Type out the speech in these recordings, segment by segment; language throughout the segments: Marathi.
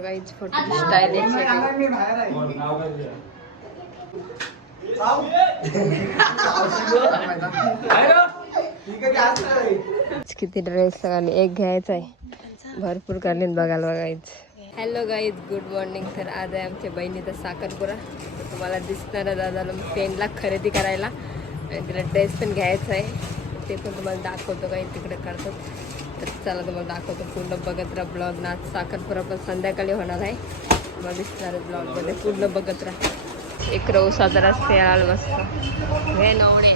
गाईज फोटो स्टाईल किती ड्रेस आणि एक घ्यायचा आहे. भरपूर काढलीन बघायला बघायच. हॅलो गाईज गुड मॉर्निंग तर आज आहे आमच्या बहिणीचा साखरपुरा तर तुम्हाला दिसणार आहे दादाला पेनला खरेदी करायला. आणि तिला ड्रेस पण घ्यायचा आहे. ते पण तुम्हाला दाखवतो काही तिकडे करतो तर चला तुम्हाला दाखवतो पूर्ण बघत राहा ब्लॉग ना साखरपुरा पण संध्याकाळी होणार आहे. तुम्हाला दिसणार ब्लॉगमध्ये पूर्ण बघत राहा. एक रव साजरा खेळाल मस्त. हे नवणे.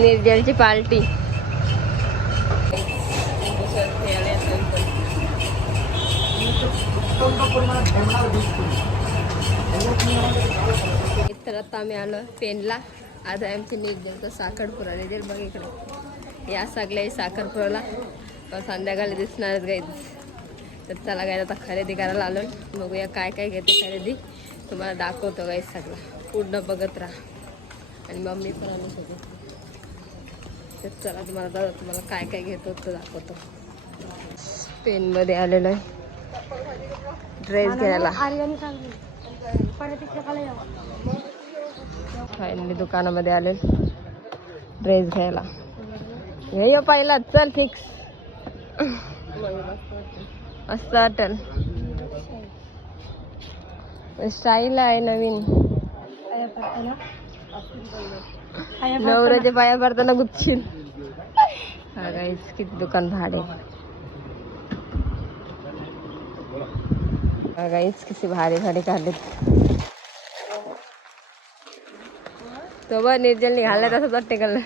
निर्जलची पार्टी. तर आता आम्ही आलो पेनला. आज आमची निर्जलचा साखरपुरा निर्जल बघ इकडे. या सगळ्या साखरपुराला. संध्याकाळी दिसणारच गाईज. तर चला गाय आता खरेदी करायला आलो. बघूया काय काय घेते खरेदी. तुम्हाला दाखवतो गाईज सगळं. पूर्ण बघत राहा. आणि मम्मी पण आलो सगळं. तर चला तुम्हाला दादा तुम्हाला काय काय घेतो ते दाखवतो. पेनमध्ये आलेलो आहे. ड्रेस घ्यायला. फायनली दुकानामध्ये आले ड्रेस घ्यायला. हे यो पहिला चल फिक्स मस्त वाटेल. स्टाईल आहे नवीन. नवऱ्याच्या पाया पडताना गुच्छील हा गाईस किती दुकान भाडे हा गाईस किती भारी भारी काढलेत. तो बघ निर्जलनी घालण्यात असं वाटते कलर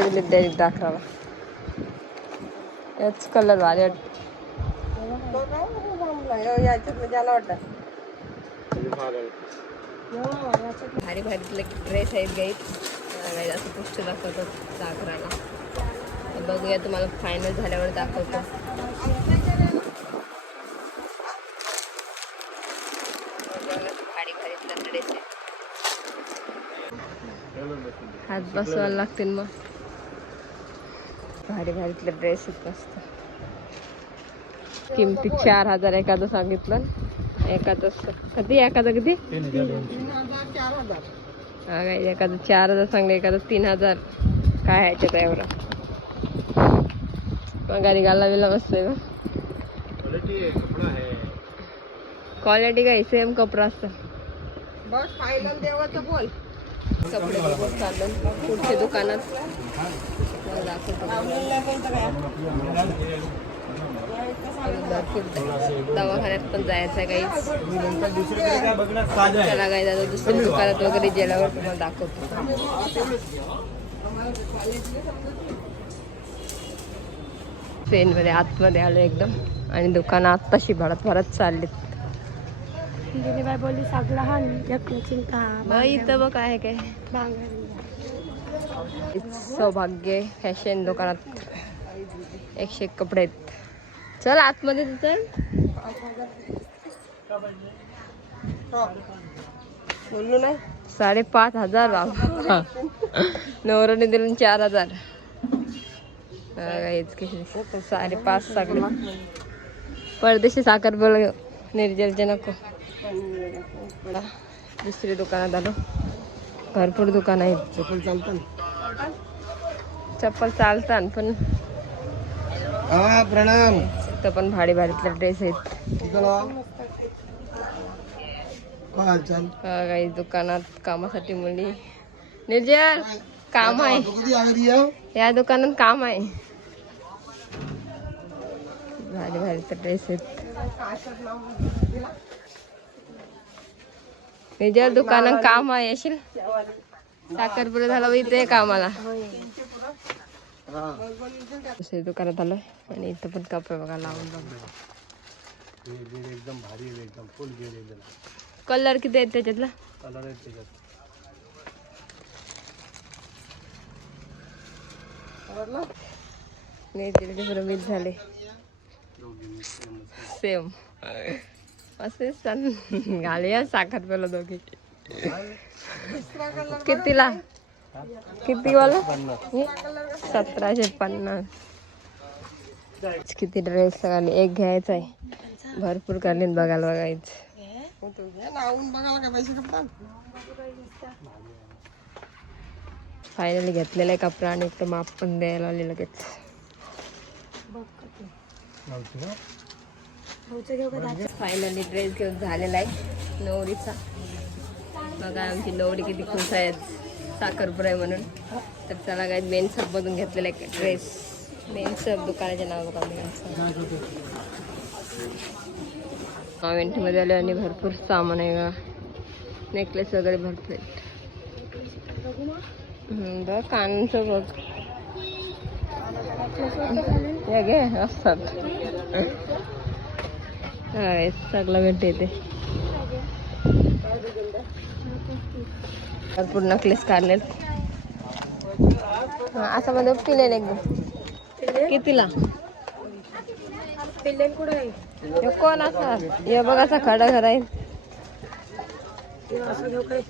दिले डायरेक्ट दाखवावा याच कलर भारी वाटत. भारी भारीतले ड्रेस आहेत गाईत असं पुस्तक दाखवतो दाखवायला बघूया तुम्हाला फायनल झाल्यावर दाखवतो भारी भारीतला ड्रेस आहे हात बसवायला लागतील मग. भारी भारीतले ड्रेस मस्त किमती चार हजार एखादं सांगितलं. एखादं किती एखादं किती हा काय एखादं चार हजार सांगलं एखादं तीन हजार. काय आहे त्याचा एवढा? मग गाला बिला मस्त आहे. क्वालिटी काय? सेम कपडा असतं. कपडे बघून चाललं पुढच्या दुकानात. दवाखान्यात पण जायचं आहे काही चला काय दादा दुसऱ्या दुकानात वगैरे गेल्यावर तुम्हाला दाखवतो. ट्रेनमध्ये आतमध्ये आलो एकदम. आणि दुकानं आत्ताशी भरत भरत चाललीत. बाय बोलली सगळं हा एक चिंता मग इथं बघ आहे काय. सौभाग्य फॅशन दुकानात एकशे एक कपडे आहेत. चल आतमध्ये तू चल. बोललो नाही साडेपाच हजार बाबा. नवऱ्याने दिलं चार हजार. साडेपाच सगळे. परदेशी साखर बोल निर्जलचे नको. दुसरी दुकानात आलो भरपूर दुकान आहेत. चप्पल चालतं चप्पल चालतात पण हा प्रणाम. इथं पण भारी भारीतले ड्रेस आहेत. काही दुकानात कामासाठी मुली. निर्जल काम आहे. या दुकानात काम आहे. भारी भारीचे ड्रेस आहेत. निर्जल दुकानात काम आहे येशील? साखरपुरा झाला इथे कामाला. दुसऱ्या दुकानात आलोय आणि इथं पण कपडे बघा लावून एकदम भारी एकदम फुल गेल कलर किती आहेत त्याच्यातला? कलर आहेत त्याच्यात झाले. सेम असेच छान घालूया साखर पेला दोघी. कितीला? किती वाला? सतराशे पन्नास. किती ड्रेस आले एक घ्यायचा आहे. भरपूर काढले बघायला बघायचं. फायनली घेतलेला आहे कपडा आणि एक माप पण द्यायला लगेच. फायनली ड्रेस घेऊन झालेला आहे नवरीचा. बघा आमची नवरी किती खुश आहेत. साखरपुरा आहे म्हणून. तर चला काय मेन सब मधून घेतलेला आहे ड्रेस मेन सब दुकानाचे नाव बघा मेन सबमध्ये आले आणि भरपूर सामान आहे का नेकलेस वगैरे भरपूर आहेत. बघ कानांचं बघ. हे घे असतात. होय, सगळं भेटते इथे भरपूर नकलेस काढलेत. हा, असं मध्ये पिलेले एकदम. कितीला? हे कोण असा? हे बघ असा खडा घर आहे. असं घेऊ काय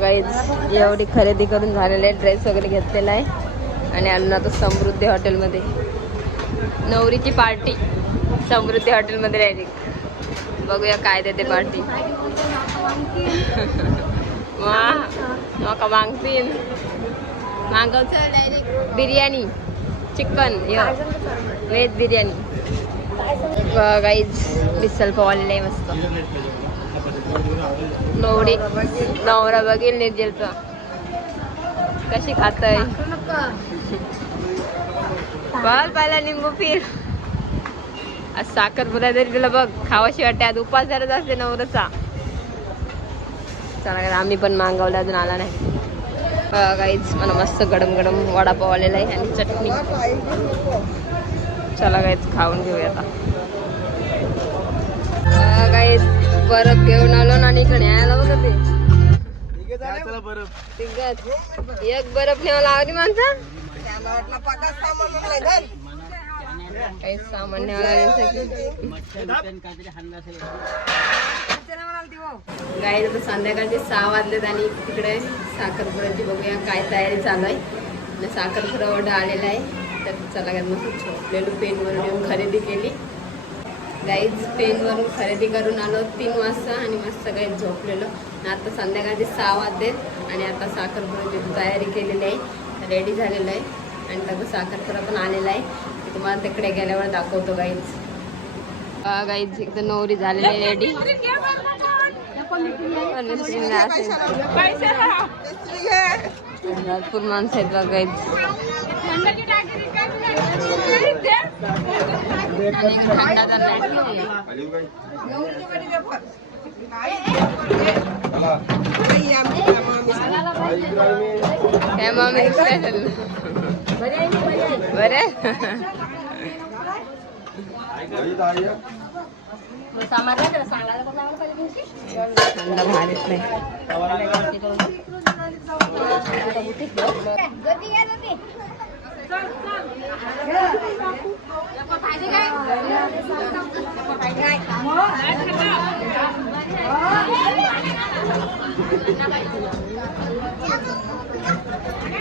गाईज एवढी खरेदी करून झालेले ड्रेस वगैरे घेतलेला आहे. आणि आलो आता समृद्धी हॉटेलमध्ये नवरीची पार्टी समृद्धी हॉटेलमध्ये डायरेक्ट बघूया काय देते पार्टी मका मागतील. मागवचं direct biryani chicken veg biryani. Guys misal आहे मस्त. नवरी नवरा बघेल निर्जलचा. कशी खातय? बघ पहिला लिंबू फिर आज साखर पुरा तरी तुला बघ. खावाशी वाटते आज उपास धरत असते नवरचा चला आम्ही पण मागवला अजून आला नाही. काहीच मला मस्त गरम गरम वडापाव आलेला आहे आणि चटणी. चला काहीच खाऊन घेऊया आता. काहीच बरफ घेऊन आलो ना आणि इकडे यायला बघा ते. एक बरफ नेवा लावली माणसं. काही सामान गाई आता संध्याकाळचे सहा वाजलेत आणि तिकडे साखरपुड्याची बघूया काय तयारी चालू आहे. आणि साखरपुडा ऑर्डर आलेला आहे. तर चला काय मस्त झोपलेलो पेनवरून येऊन खरेदी केली. गाईज पेनवरून खरेदी करून आलो तीन वाजता आणि मस्त काही झोपलेलो. आता संध्याकाळचे सहा वाजलेत आणि आता साखरपुड्याची तयारी केलेली आहे. रेडी झालेलं आहे. आणि त्याचं साखरपुडा पण आलेला आहे. तुम्हाला तिकडे गेल्यावर दाखवतो गाईज गाईज एकदम नवरी झालेली आहे रेडी भरपूर माणसं आहेत बघ गाईज काय मामी स्पेशल बरे? थंड भारीच नाही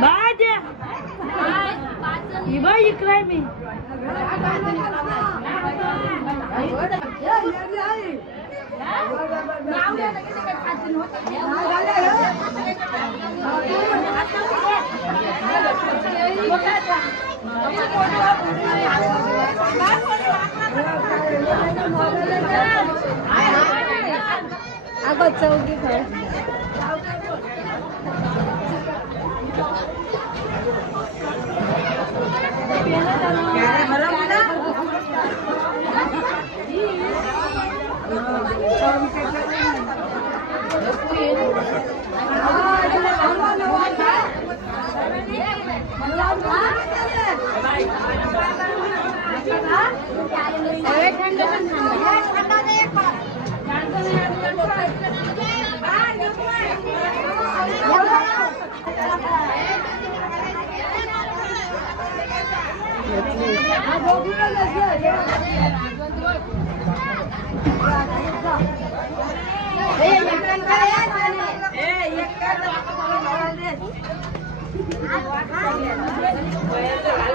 बाय ही बाई इकडे मी अगं चौकी खरं बाई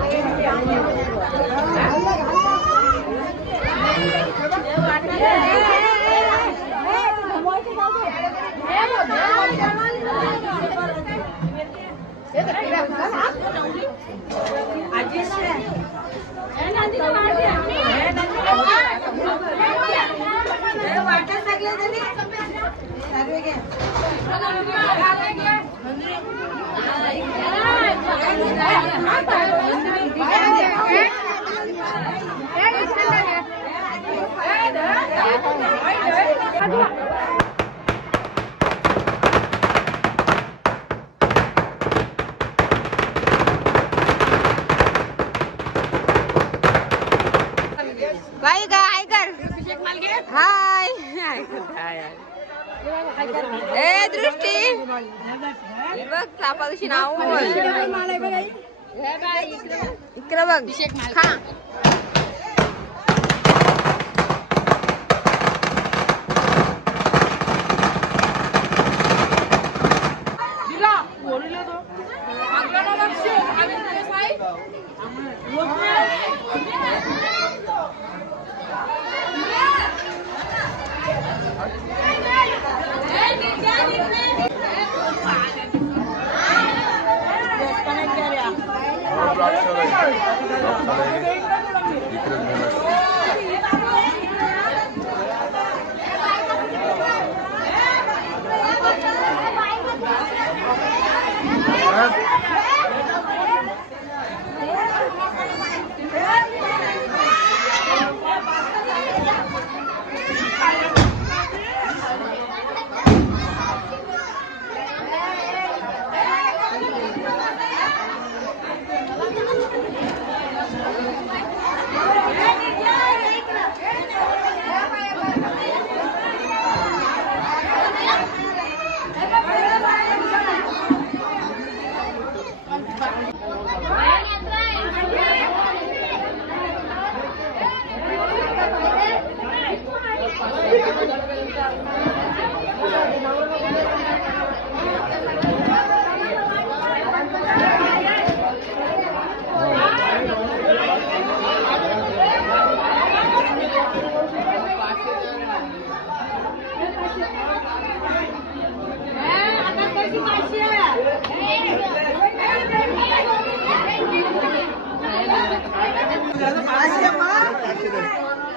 ए दृष्टी. हे बघ सापाशी नाव इकडे बघ. खा.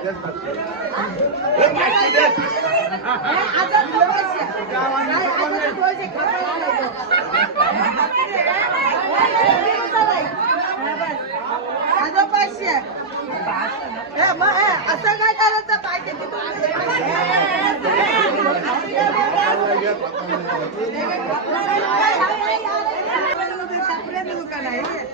असं काय करायचं पाहिजे दुकान आहे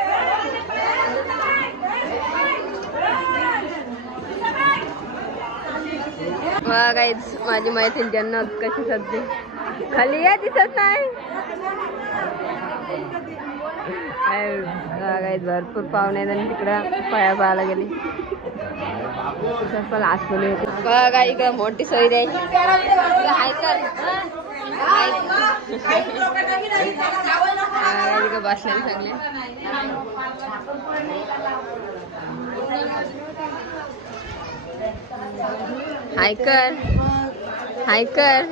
बघा काहीच माझी मैत्रीण जन्नत कशी सध्या खाली या दिसत नाही. काहीच भरपूर पाहुणे आणि तिकडं पाया पाहायला गेले. पण आसवली होती. बघा काय इकडं मोठी सोयी द्यायची. इकडं हाय तर हाय. हा, हाय कर हाय कर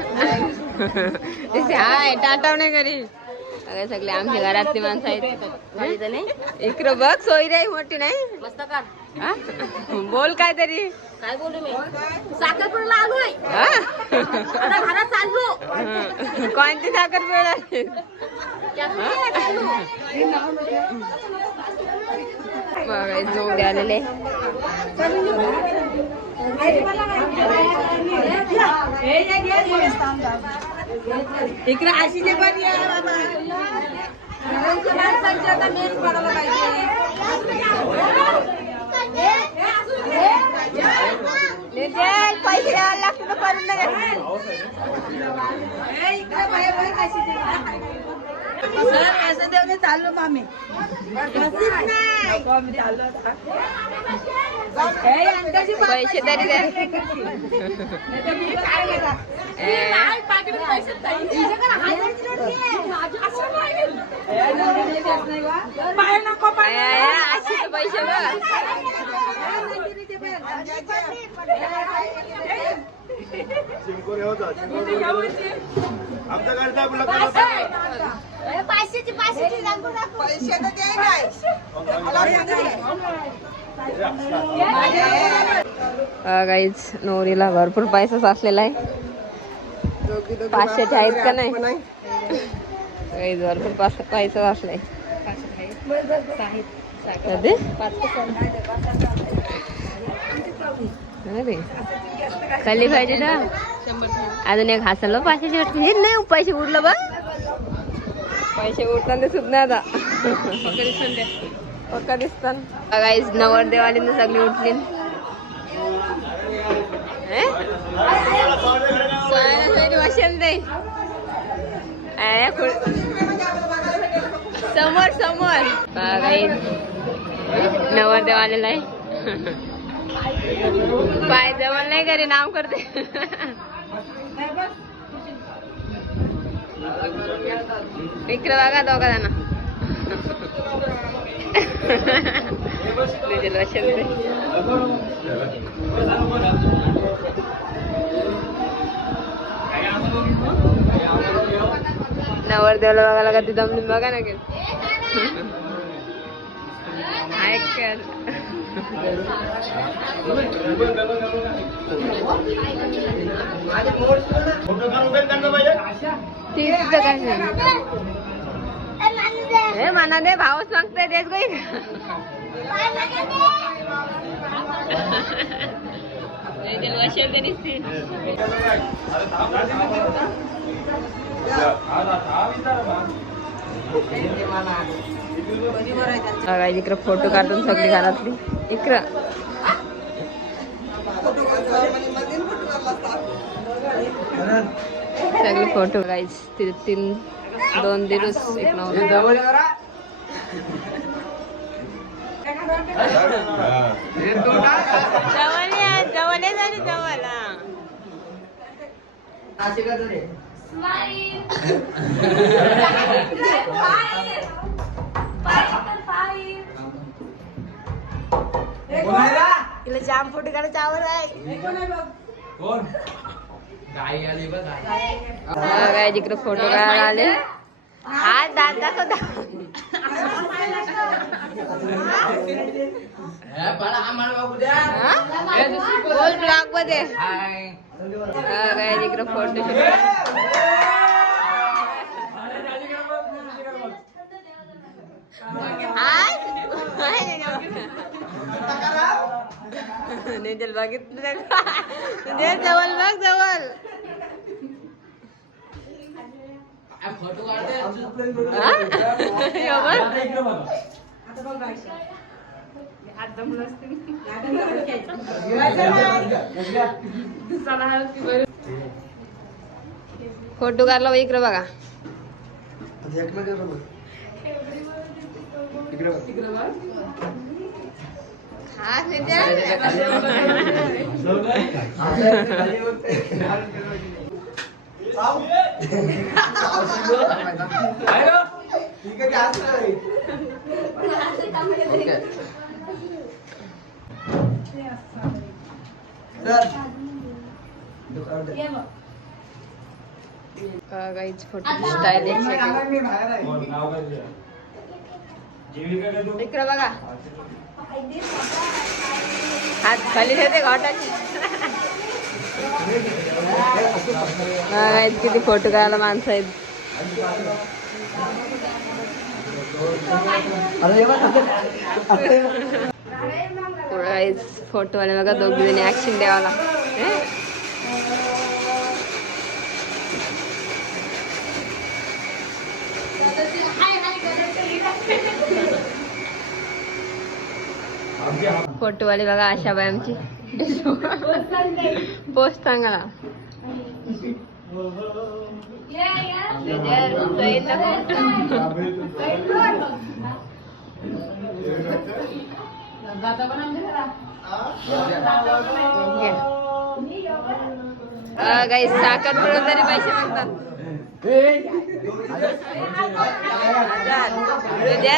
हाय टाटाव नाही घरी अगं सगळे आमच्या घरातली माणसं आहेत. इकडं बघ सोयी नाही मोठी नाही? मस्त का बोल काय तरी. काय बोलू मी? साखरपुड्याला आलोय घरात चाललो. कोणती साखरपुडा बघा जोडे आलेले. इकडे आशीचे पण या आता मेन पडायला पैसे द्यायला लागतं करून नका देऊन चाललो मामी पैसे तरी नको अशीचे पैसे बघ चिंकोरी पैसे तर द्याय नाही गाईच नवरीला भरपूर पैसा साचलेला आहे. पाचशेचे आहेत का नाही? गाईज भरपूर पाच- पैसा साचलाय खाली पाहिजे ना. अजून एक हसलो पाचशेचे हे नाही पैसे उडलं बघ. पैसे उडताना सुद्धा नाही आता. पक्का दिसतात गाईज नवरदेवालीनं सगळी उठली हे? सोयाला ते. ए, खुळ- समोर समोर. गाईज नवरदेव आलेला आहे. पाय जवळ नाही घरी नाव करते. ఇక్కడ बघा दोघा जण तुझे लक्षात ते. बघायला का ती दमली बघा ना गेल ऐक नाही. हे म्हणा दे मागताय तेच दिसतील बघा इकडं फोटो काढून सगळी घरातली. इकडं. सगळे फोटो गाईच तिथे तीन दोन दिवस जवळ झाली जवळ हा. तिला जाम फोटो काढायचा आवड आहे काय जिकडे फोटो काढायला आले हा? दात दाखव बोल ब्लॉगमध्ये काय जिकडे फोटो। निजल बघितलं का? तुझे जवळ बघ जवळ फोटो काढला इकडे बघा हा, काहीच फोटो स्टायलिश इकडे बघा हात खाली ठेवते घाटाची बघायच किती फोटो काढायला माणसं आहेत गाईज फोटोवाले बघा दोघी जणी ऍक्शन द्यावाला फोटोवाले बघा आशा बाई आमची. पोस्ट सांगा. काही साखर तरी पैसे मागतात. तुझ्या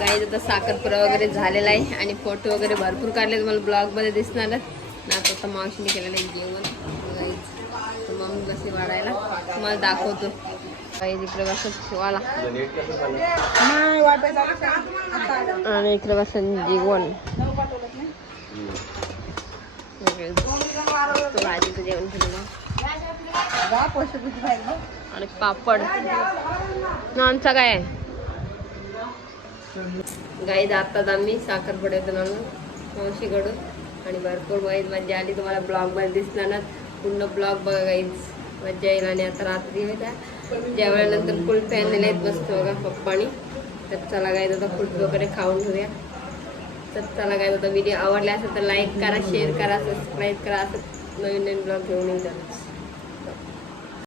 गाईज आता साखरपुरा वगैरे झालेला आहे आणि फोटो वगैरे भरपूर काढले तुम्हाला ब्लॉगमध्ये दिसणारच ना आता आता मावशीने केलेलं आहे जेवण. गाईज तर मग कसे वाढायला. तुम्हाला दाखवतो. गाईज इकडे बसत वाला आणि इकडे बसन जेवण. भाजीचं जेवण आणि पापड. नानचा काय आहे? गाईद आत्ताच आम्ही साखरपुड्यातून ना मावशीकडून. आणि भरपूर वाईज मजा आली. तुम्हाला ब्लॉगमध्ये दिसला दिसणार ना पूर्ण ब्लॉग बघा गाईज. मजा येईल आणि आता रात्री होत्या जेवणानंतर फुल फॅन दिले आहेत मस्त बघा पप्पानी. तर चला गाईज आता फुल वगैरे खाऊन घेऊया. तर चला काय होतं व्हिडिओ आवडला असेल तर लाईक करा शेअर करा सबस्क्राईब करा. असं नवीन नवीन ब्लॉग घेऊन येईल.